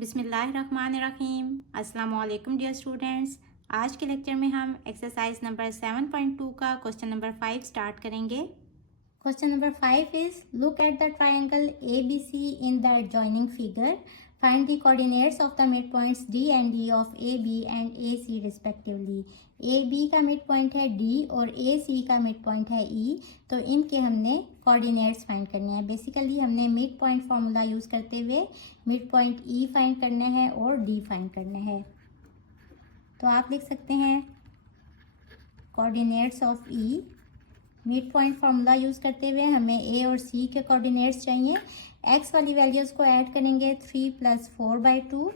बिस्मिल्लाहिर्रहमानिर्रहीम। अस्सलाम वालेकुम डियर स्टूडेंट्स। आज के लेक्चर में हम एक्सरसाइज नंबर 7.2 का क्वेश्चन नंबर 5 स्टार्ट करेंगे। Question number 5 is look at the triangle ABC in the adjoining figure, find the coordinates of the mid points D and D of AB and AC respectively. AB का mid point है D और AC का mid point है E, तो इनके हमने coordinates find करने हैं। बेसिकली हमने मिड पॉइंट फार्मूला यूज़ करते हुए मिड पॉइंट E फाइंड करने हैं और D फाइंड करने हैं। तो आप लिख सकते हैं coordinates of E। Mid point formula use करते हुए हमें A और C के कोऑर्डिनेट्स चाहिए। X वाली वैल्यूज़ को ऐड करेंगे 3 + 4/2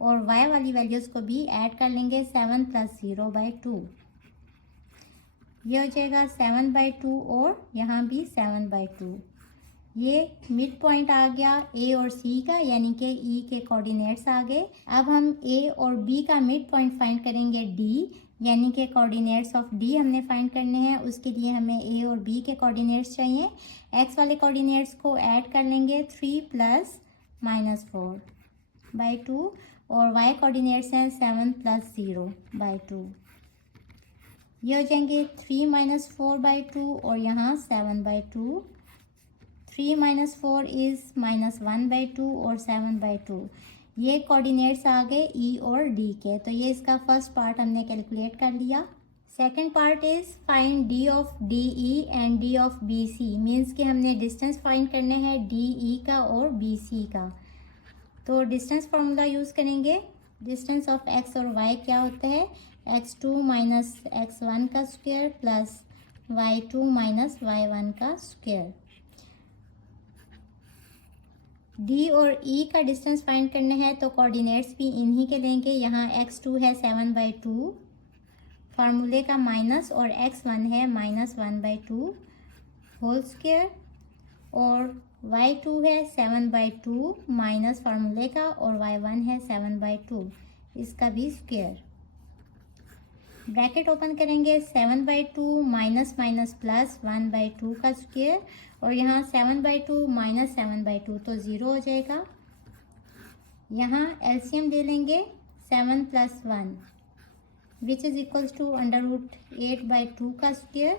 और Y वाली वैल्यूज़ को भी ऐड कर लेंगे 7 + 0/2। ये हो जाएगा 7/2 और यहाँ भी 7/2। ये मिड पॉइंट आ गया A और C का, यानी कि E के कोऑर्डिनेट्स आ गए। अब हम A और B का मिड पॉइंट फाइंड करेंगे D, यानी कि कोऑर्डिनेट्स ऑफ D हमने फाइंड करने हैं। उसके लिए हमें A और B के कोऑर्डिनेट्स चाहिए। X वाले कोऑर्डिनेट्स को ऐड कर लेंगे 3 + -4/2 और Y कोऑर्डिनेट्स हैं 7 + 0/2। ये हो जाएंगे 3 - 4/2 और यहाँ 7/2। 3 - 4 इज़ -1/2 और 7/2। ये कोऑर्डिनेट्स आ गए E और D के, तो ये इसका फर्स्ट पार्ट हमने कैलकुलेट कर लिया। Second part is find D of DE and D of BC, means कि हमने डिस्टेंस फाइंड करने हैं DE का और BC का। तो डिस्टेंस फार्मूला यूज़ करेंगे। डिस्टेंस ऑफ x और y क्या होता है? x2 - x1 का स्क्वायर प्लस y2 - y1 का स्क्वायर। D और E का डिस्टेंस फाइंड करने हैं, तो कोऑर्डिनेट्स भी इन्हीं के लेंगे। यहाँ x2 है 7/2, फार्मूले का माइनस, और x1 है -1/2 होल स्क्वायर, और y2 है 7/2 माइनस फार्मूले का, और y1 है 7/2 इसका भी स्क्वायर। ब्रैकेट ओपन करेंगे 7/2 माइनस माइनस प्लस 1/2 का स्क्वायर, और यहाँ 7/2 - 7/2 तो 0 हो जाएगा। यहाँ एलसीएम ले लेंगे 7 + 1 विच इज़ इक्वल्स टू √8/2 का स्क्वायर।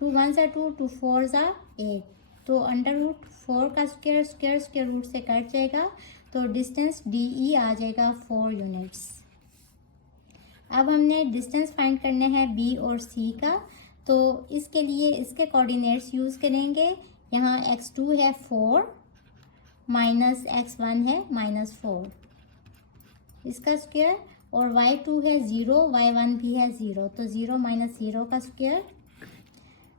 2 1 = 2, 2 4 = 8, तो √4 का स्क्वायर स्क्वायर रूट से कट जाएगा, तो डिस्टेंस DE आ जाएगा 4 यूनिट्स। अब हमने डिस्टेंस फाइंड करने हैं B और C का, तो इसके लिए इसके कोऑर्डिनेट्स यूज़ करेंगे। यहाँ x2 है 4 माइनस x1 है -4 इसका स्क्वायर, और y2 है 0, y1 भी है 0, तो 0 - 0 का स्क्वायर।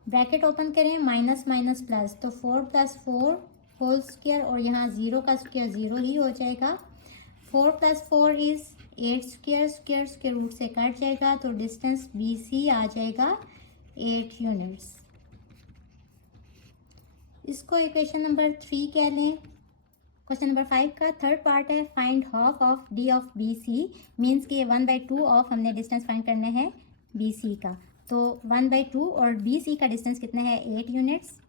ब्रैकेट ओपन करें माइनस माइनस प्लस, तो 4 + 4 होल स्क्वायर, और यहाँ 0 का स्क्वायर 0 ही हो जाएगा। 4 + 4 इज़ 8 स्क्वायर रूट से कट जाएगा, तो डिस्टेंस BC आ जाएगा 8 यूनिट्स। इसको इक्वेशन नंबर 3 कह लें। क्वेश्चन नंबर 5 का थर्ड पार्ट है find half of D of BC, means के 1/2 ऑफ हमने डिस्टेंस फाइंड करना है BC का। तो 1/2 और BC का डिस्टेंस कितना है 8 यूनिट्स।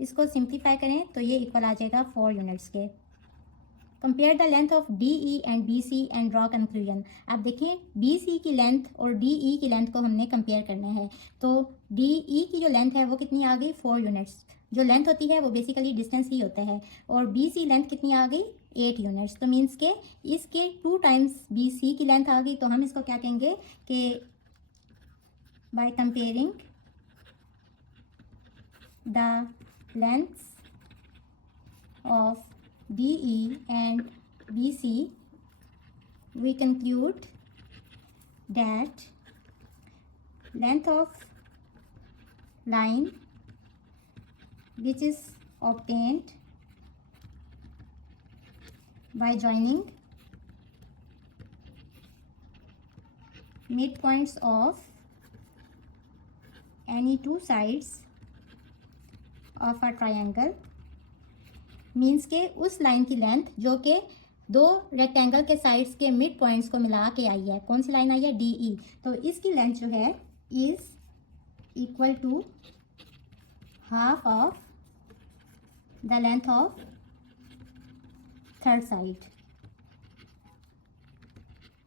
इसको सिंप्लीफाई करें तो ये इक्वल आ जाएगा 4 यूनिट्स के। Compare the length of DE and BC and draw conclusion. आप देखें BC की लेंथ और DE की लेंथ को हमने कंपेयर करना है। तो DE की जो लेंथ है वो कितनी आ गई 4 यूनिट्स। जो लेंथ होती है वो बेसिकली डिस्टेंस ही होता है, और BC लेंथ कितनी आ गई 8 यूनिट्स। तो मीन्स के इसके 2 टाइम्स BC की लेंथ आ गई, तो हम इसको क्या कहेंगे कि by comparing the lengths of DE and BC, we conclude that length of line which is obtained by joining midpoints of any two sides of a triangle, means के उस लाइन की लेंथ जो कि 2 रेक्टेंगल के sides के mid points को मिला के आई है। कौन सी लाइन आई है DE, तो इसकी लेंथ जो है is equal to half of the length of third side.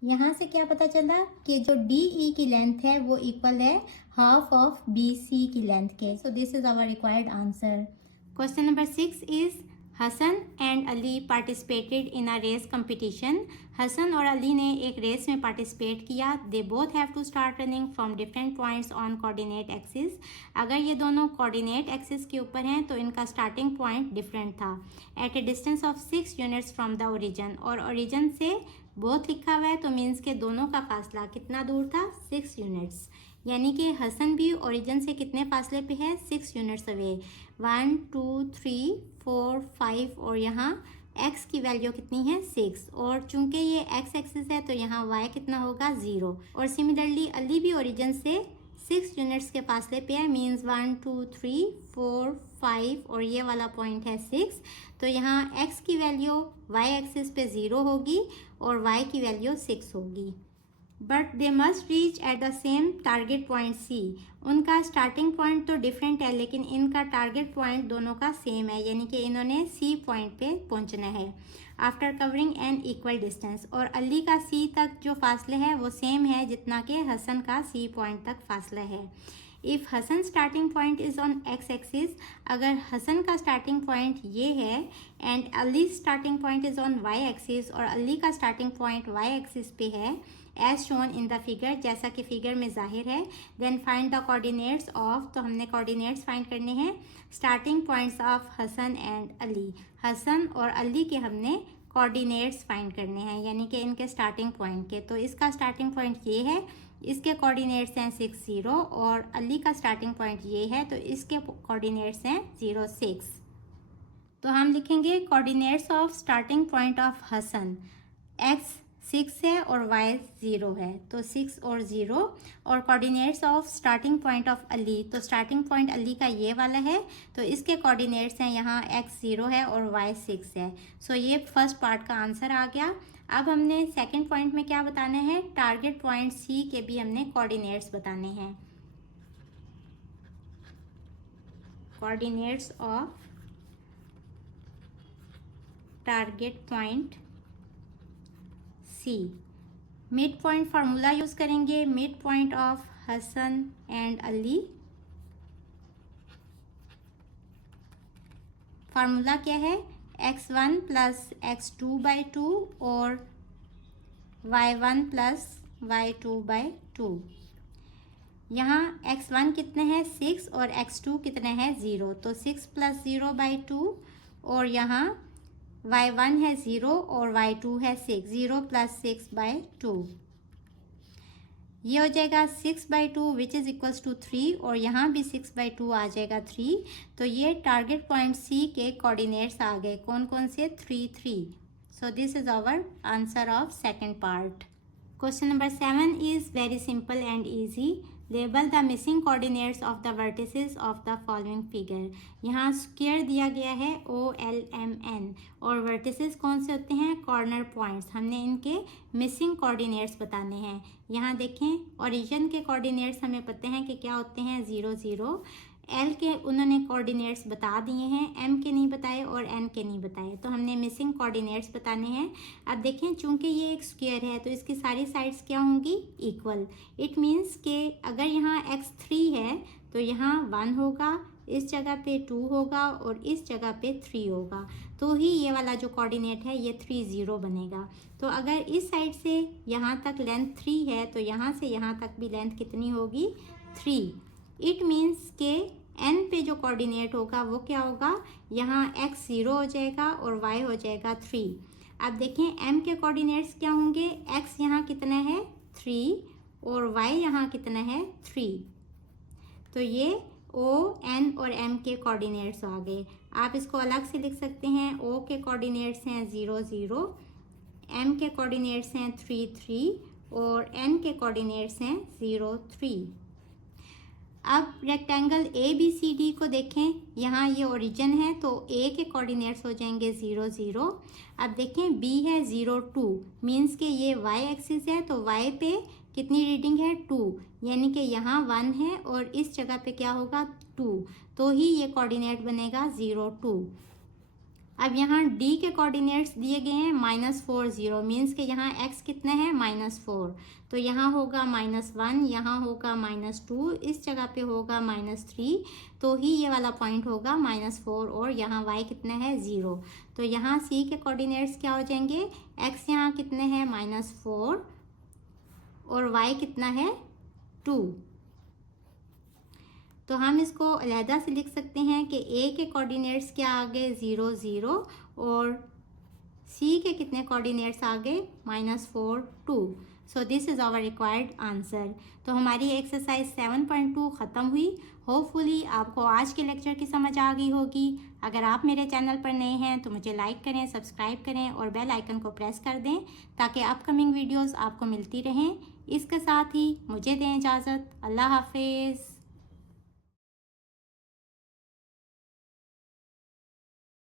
यहाँ से क्या पता चला कि जो डी ई की लेंथ है वो इक्वल है हाफ ऑफ बी सी की लेंथ के। So this is our required answer. Question number 6 is Hasan and Ali participated in a race competition. Hasan और अली ने एक रेस में पार्टिसिपेट किया। They both have to start running from different points on coordinate axis. अगर ये दोनों कोऑर्डिनेट एक्सिस के ऊपर हैं तो इनका स्टार्टिंग पॉइंट डिफरेंट था। At a distance of 6 units from the origin, और ओरिजिन से बोथ लिखा हुआ है तो मीन्स के दोनों का फासला कितना दूर था, 6 यूनिट्स। यानी कि हसन भी ओरिजिन से कितने फासले पे है, 6 यूनिट्स अवे। 1 2 3 4 5 और यहाँ x की वैल्यू कितनी है, 6। और चूंकि ये x एक्सिस है तो यहाँ y कितना होगा, 0। और सिमिलरली अली भी ओरिजिन से 6 यूनिट्स के फासले पे है, मीन्स 1 2 3 4 5 और ये वाला पॉइंट है 6। तो यहाँ x की वैल्यू y एक्सिस पे 0 होगी और y की वैल्यू 6 होगी। But they must reach at the same target point C. उनका स्टार्टिंग पॉइंट तो डिफरेंट है लेकिन इनका टारगेट पॉइंट दोनों का सेम है, यानी कि इन्होंने सी पॉइंट पे पहुंचना है after covering an equal distance. और अली का सी तक जो फासले है वो सेम है जितना कि हसन का सी पॉइंट तक फासला है। If Hasan starting point is on X axis, अगर हसन का स्टार्टिंग पॉइंट ये है and Ali starting point is on Y axis, और अली का स्टार्टिंग पॉइंट वाई एक्सिस पे है as shown in the figure, जैसा कि फिगर में जाहिर है, then find the coordinates of, तो हमने कोऑर्डिनेट्स फाइंड करने हैं starting points of Hasan and Ali. Hasan और अली के हमने कोऑर्डिनेट्स फाइंड करने हैं, यानी कि इनके स्टार्टिंग पॉइंट के। तो इसका स्टार्टिंग पॉइंट ये है, इसके कोऑर्डिनेट्स हैं 6 0, और अली का स्टार्टिंग पॉइंट ये है तो इसके कोऑर्डिनेट्स हैं 0 6। तो हम लिखेंगे coordinates of starting point of Hasan, x 6 है और y 0 है, तो 6 और 0। और coordinates of starting point of Ali, तो स्टार्टिंग पॉइंट अली का ये वाला है तो इसके कोऑर्डिनेट्स हैं यहाँ x 0 है और y 6 है। सो ये फर्स्ट पार्ट का आंसर आ गया। अब हमने सेकंड पॉइंट में क्या बताना है, टारगेट पॉइंट सी के भी हमने कोऑर्डिनेट्स बताने हैं। Coordinates of target point C. Mid point formula use करेंगे, mid point of Hasan and Ali. Formula क्या है, x1 प्लस x2/2 और y1 प्लस y2/2। यहाँ x1 कितने हैं, 6 और x2 कितने हैं, 0, तो 6 प्लस 0/2 और यहाँ y1 है 0 और y2 है 6, 0 प्लस 6/2। ये हो जाएगा 6/2 विच इज़ इक्वल्स टू 3, और यहाँ भी 6/2 आ जाएगा 3। तो ये टारगेट पॉइंट सी के कोऑर्डिनेट्स आ गए, कौन कौन से, 3 3। So this is our answer of second part. Question number 7 is very simple and easy. Label the missing coordinates of the vertices of the following figure. यहाँ स्क्वायर दिया गया है OLMN, और वर्टिसेस कौन से होते हैं, कॉर्नर पॉइंट्स। हमने इनके मिसिंग कोऑर्डिनेट्स बताने हैं। यहाँ देखें ओरिजिन के कोऑर्डिनेट्स हमें पता हैं कि क्या होते हैं, 0 0। एल के उन्होंने कोऑर्डिनेट्स बता दिए हैं, एम के नहीं बताए और एन के नहीं बताए, तो हमने मिसिंग कोऑर्डिनेट्स बताने हैं। अब देखें चूंकि ये एक स्क्वायर है तो इसकी सारी साइड्स क्या होंगी, इक्वल। इट मीन्स कि अगर यहाँ x3 है तो यहाँ 1 होगा, इस जगह पे 2 होगा और इस जगह पे 3 होगा, तो ही ये वाला जो कोऑर्डिनेट है ये 3 0 बनेगा। तो अगर इस साइड से यहाँ तक लेंथ 3 है तो यहाँ से यहाँ तक भी लेंथ कितनी होगी, 3। इट मीन्स के n पे जो कोऑर्डिनेट होगा वो क्या होगा, यहाँ x 0 हो जाएगा और y हो जाएगा 3। अब देखें m के कोऑर्डिनेट्स क्या होंगे, x यहाँ कितना है 3 और y यहाँ कितना है 3, तो ये O, N और M के कोऑर्डिनेट्स आ गए। आप इसको अलग से लिख सकते हैं, O के कोऑर्डिनेट्स हैं 0 0, M के कोऑर्डिनेट्स हैं 3 3 और N के कोऑर्डिनेट्स हैं 0 3। अब रेक्टेंगल ABCD को देखें, यहाँ ये ओरिजिन है तो A के कोऑर्डिनेट्स हो जाएंगे 0 0। अब देखें B है 0 2, मीन्स के ये Y एक्सिस है तो Y पे कितनी रीडिंग है, 2, यानी कि यहाँ 1 है और इस जगह पे क्या होगा 2, तो ही ये कोऑर्डिनेट बनेगा 0 2। अब यहाँ डी के कोऑर्डिनेट्स दिए गए हैं -4 0, मीन्स के यहाँ एक्स कितने हैं -4, तो यहाँ होगा -1, यहाँ होगा -2, इस जगह पे होगा -3, तो ही ये वाला पॉइंट होगा -4 और यहाँ y कितना है 0। तो यहाँ सी के कोऑर्डिनेट्स क्या हो जाएंगे, एक्स यहाँ कितने हैं -4 और y कितना है 2। तो हम इसको अलहदा से लिख सकते हैं कि ए के कोऑर्डिनेट्स क्या आ गए 0 0 और सी के कितने कोऑर्डिनेट्स आ गए -4 2। So this is our required answer. तो हमारी एक्सरसाइज 7.2 ख़त्म हुई। होपफुली आपको आज के लेक्चर की समझ आ गई होगी। अगर आप मेरे चैनल पर नए हैं तो मुझे लाइक करें, सब्सक्राइब करें और बेल आइकन को प्रेस कर दें ताकि अपकमिंग वीडियोस आपको मिलती रहें। इसके साथ ही मुझे दें इजाज़त। अल्लाह हाफिज़।